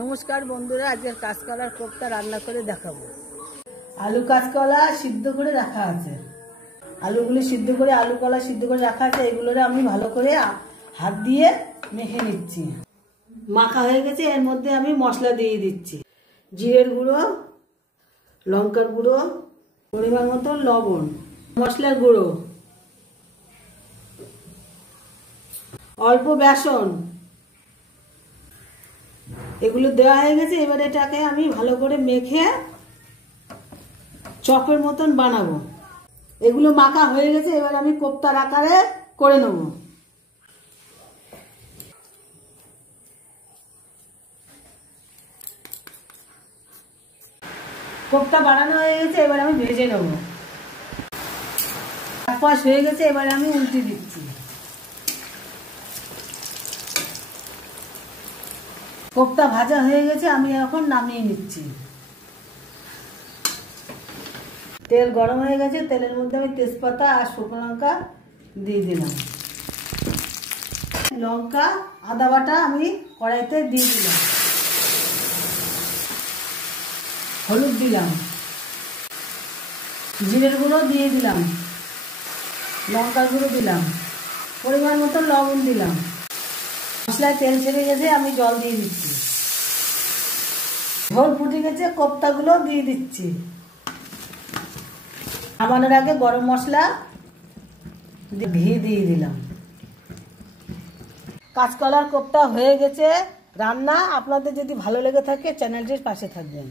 নমস্কার বন্ধুরা, আজকে কাঁচকলার কোপ্তা রান্না করে দেখাবো। আলু কাঁচকলা সিদ্ধ করে রাখা আছে, আলুগুলি সিদ্ধ করে আলু কলা সিদ্ধ করে রাখা আছে। এগুলোরে আমি ভালো করে হাত দিয়ে মেখে নিচ্ছি। মাখা হয়ে গেছে, এর মধ্যে আমি মশলা দিয়ে দিচ্ছি। জিরের গুঁড়ো, লঙ্কার গুঁড়ো, পরিমাণ মতো লবণ, মশলার গুঁড়ো, অল্প বেসন, এগুলো দেওয়া হয়ে গেছে। এবার এটাকে আমি ভালো করে মেখে চপের মতন বানাবো। এগুলো মাখা হয়ে গেছে, এবার আমি কোপ্তার আকারে করে নেব। কোপ্তা বানানো হয়ে গেছে, এবার আমি ভেজে নেব। এক পাশ হয়ে গেছে, এবার আমি উল্টে দিচ্ছি। কোপ্তা ভাজা হয়ে গেছে, আমি এখন নামিয়ে নিচ্ছি। তেল গরম হয়ে গেছে, তেলের মধ্যে আমি তেজপাতা আর শুকনো লঙ্কা দিয়ে দিলাম। লঙ্কা আদা বাটা আমি কড়াইতে দিয়ে দিলাম। হলুদ দিলাম, জিরের গুঁড়ো দিয়ে দিলাম, লঙ্কার গুঁড়ো দিলাম, পরিমাণ মতো লবণ দিলাম। মশলায় তেল ছেড়ে গেছে, আমি জল দিয়ে দিচ্ছি। ঝোল ফুটে গেছে, কোপ্তাগুলো দিয়ে দিচ্ছি। নামানোর আগে গরম মশলা, ঘি দিয়ে দিলাম। কাঁচকলার কোপ্তা হয়ে গেছে রান্না। আপনাদের যদি ভালো লেগে থাকে চ্যানেলটির পাশে থাকবেন।